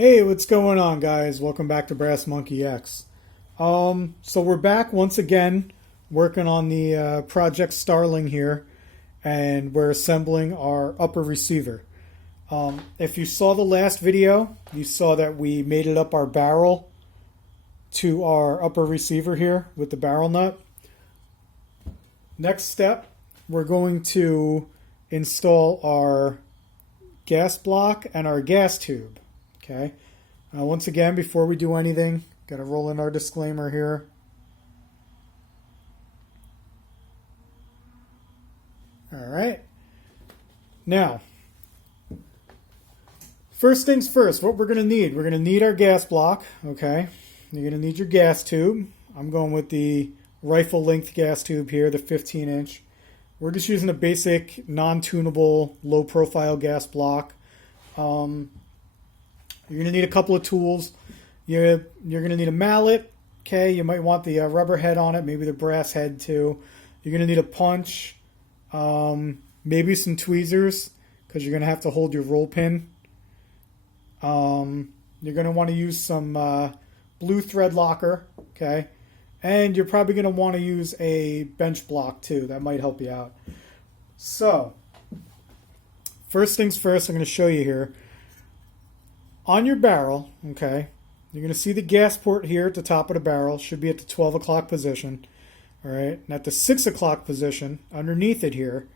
Hey, what's going on, guys? Welcome back to Brass Monkey X. So we're back once again working on the Project Starling here, and we're assembling our upper receiver. If you saw the last video, you saw that we mated up our barrel to our upper receiver here with the barrel nut. Next step, we're going to install our gas block and our gas tube. Okay. Once again, before we do anything, got to roll in our disclaimer here. All right. Now, first things first, what we're going to need our gas block. Okay. You're going to need your gas tube. I'm going with the rifle length gas tube here, the 15-inch. We're just using a basic non-tunable low profile gas block. You're going to need a couple of tools. You're going to need a mallet. Okay, you might want the rubber head on it, maybe the brass head too. You're going to need a punch, maybe some tweezers because you're going to have to hold your roll pin. You're going to want to use some blue thread locker. Okay, and you're probably going to want to use a bench block too. That might help you out. So, first things first, I'm going to show you here. On your barrel, okay, you're going to see the gas port here at the top of the barrel. Should be at the 12 o'clock position. All right, and at the 6 o'clock position, underneath it here,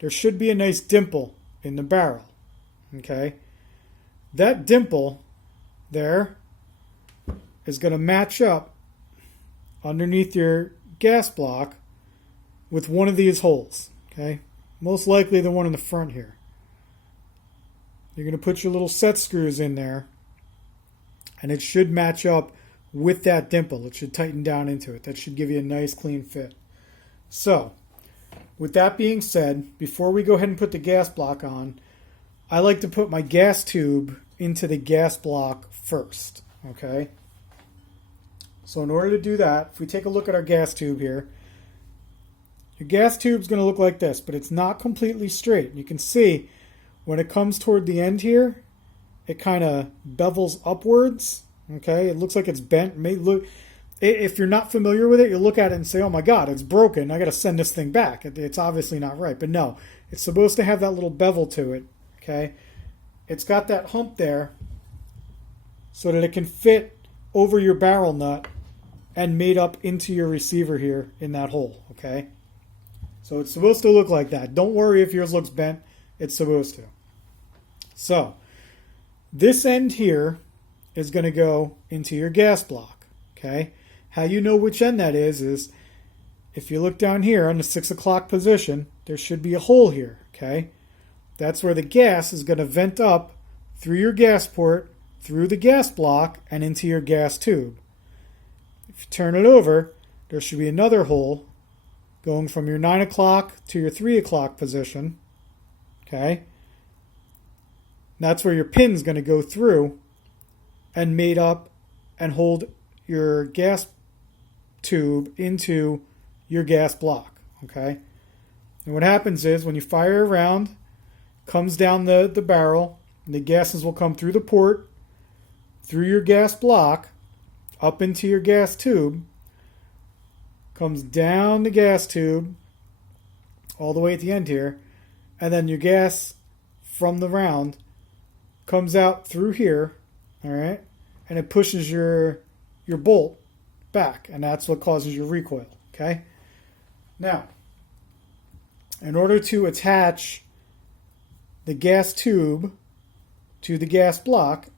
there should be a nice dimple in the barrel. Okay, that dimple there is going to match up underneath your gas block with one of these holes. Okay, most likely the one in the front here. You're going to put your little set screws in there, and it should match up with that dimple. It should tighten down into it. That should give you a nice clean fit. So, with that being said, before we go ahead and put the gas block on, I like to put my gas tube into the gas block first. Okay? So in order to do that, if we take a look at our gas tube here, your gas tube is going to look like this, but it's not completely straight. You can see when it comes toward the end here, it kind of bevels upwards. Okay, it looks like it's bent. If you're not familiar with it, you look at it and say, "Oh my God, it's broken. I got to send this thing back." It's obviously not right. But no, it's supposed to have that little bevel to it. Okay, it's got that hump there so that it can fit over your barrel nut and mate up into your receiver here in that hole. Okay, so it's supposed to look like that. Don't worry if yours looks bent. It's supposed to. So, this end here is going to go into your gas block. Okay? How you know which end that is if you look down here on the 6 o'clock position, there should be a hole here. Okay? That's where the gas is going to vent up through your gas port, through the gas block, and into your gas tube. If you turn it over, there should be another hole going from your 9 o'clock to your 3 o'clock position. Okay? That's where your pin's going to go through and mate up and hold your gas tube into your gas block. Okay? And what happens is when you fire around, comes down the barrel, and the gases will come through the port, through your gas block, up into your gas tube, comes down the gas tube, all the way at the end here, and then your gas from the round comes out through here, all right, and it pushes your bolt back, and that's what causes your recoil. Okay. Now, in order to attach the gas tube to the gas block,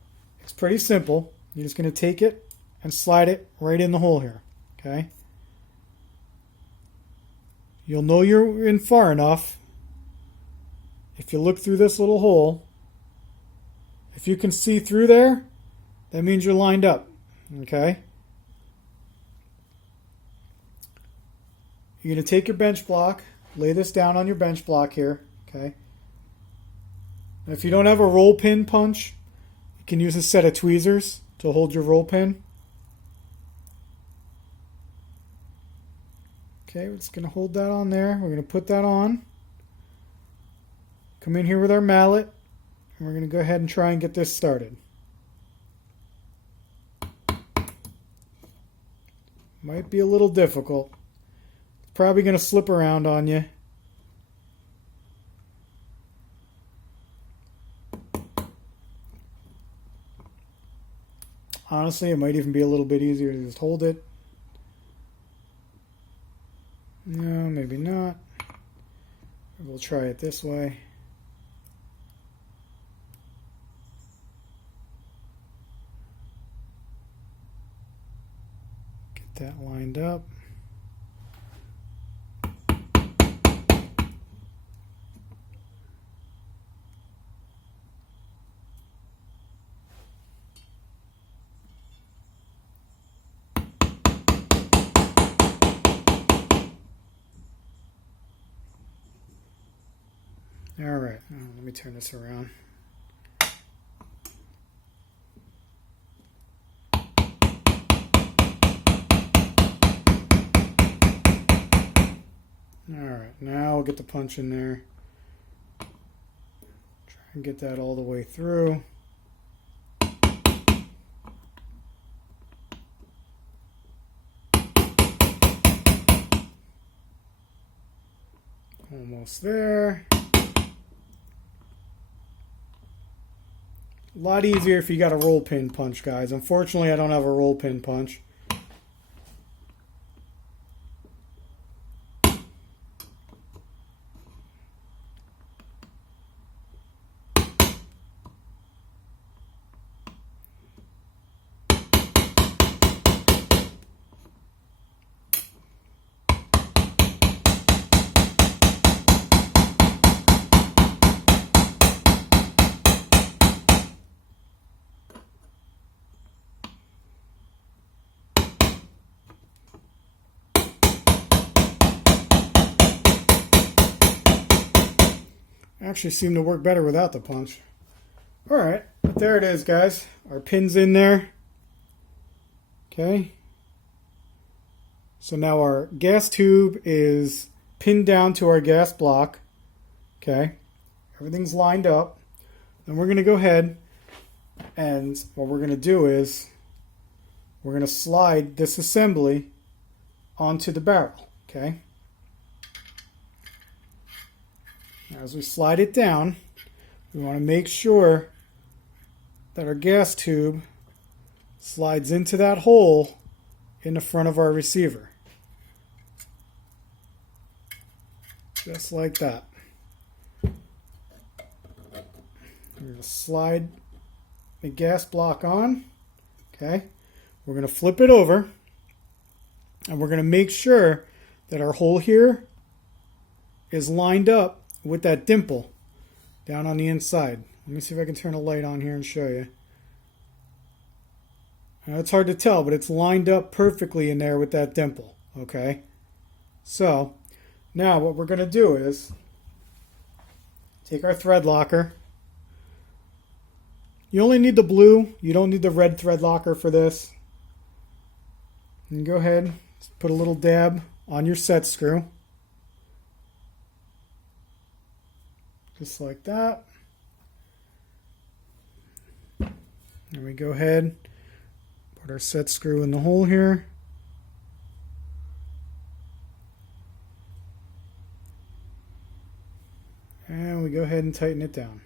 it's pretty simple. You're just going to take it and slide it right in the hole here. Okay. You'll know you're in far enough if you look through this little hole. If you can see through there, that means you're lined up. Okay? You're going to take your bench block, lay this down on your bench block here. Okay? And if you don't have a roll pin punch, you can use a set of tweezers to hold your roll pin. Okay, we're just going to hold that on there. We're going to put that on. Come in here with our mallet, and we're going to go ahead and try and get this started. Might be a little difficult. It's probably going to slip around on you. Honestly, it might even be a little bit easier to just hold it. No, maybe not. We'll try it this way. Get that lined up. All right, let me turn this around. All right, now we'll get the punch in there. Try and get that all the way through. Almost there. A lot easier if you got a roll pin punch, guys. Unfortunately, I don't have a roll pin punch. Actually seemed to work better without the punch. Alright, but there it is, guys. Our pin's in there. Okay. So now our gas tube is pinned down to our gas block. Okay. Everything's lined up. Then we're going to go ahead and what we're going to do is we're going to slide this assembly onto the barrel. Okay. Now, as we slide it down, we want to make sure that our gas tube slides into that hole in the front of our receiver. Just like that. We're going to slide the gas block on. Okay. We're going to flip it over. And we're going to make sure that our hole here is lined up with that dimple down on the inside. Let me see if I can turn a light on here and show you. Now, it's hard to tell, but it's lined up perfectly in there with that dimple. Okay? So, now what we're going to do is take our thread locker. You only need the blue. You don't need the red thread locker for this. And go ahead, put a little dab on your set screw. Just like that. And we go ahead, put our set screw in the hole here. And we go ahead and tighten it down.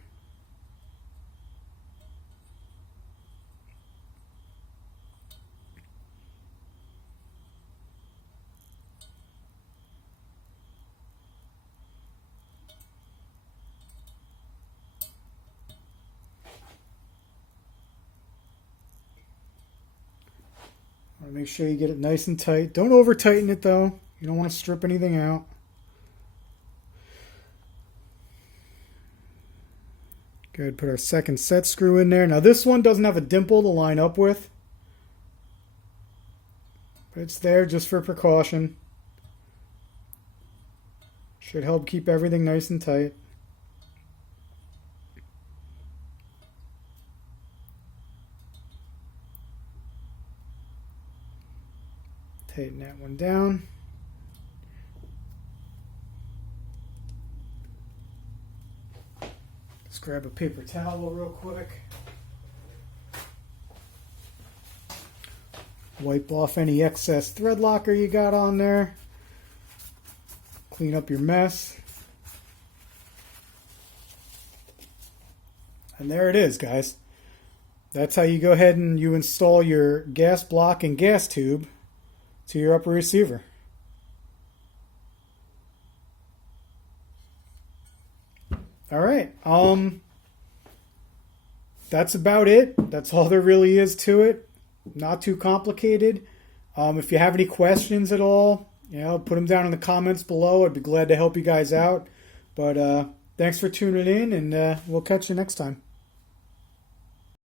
Make sure you get it nice and tight. Don't over tighten it though. You don't want to strip anything out. Good. Put our second set screw in there. Now this one doesn't have a dimple to line up with, but it's there just for precaution. Should help keep everything nice and tight. Tighten that one down. Let's grab a paper towel real quick. Wipe off any excess thread locker you got on there. Clean up your mess. And there it is, guys. That's how you go ahead and you install your gas block and gas tube to your upper receiver. All right. That's about it. That's all there really is to it. Not too complicated. If you have any questions at all, put them down in the comments below. I'd be glad to help you guys out. But thanks for tuning in, and we'll catch you next time.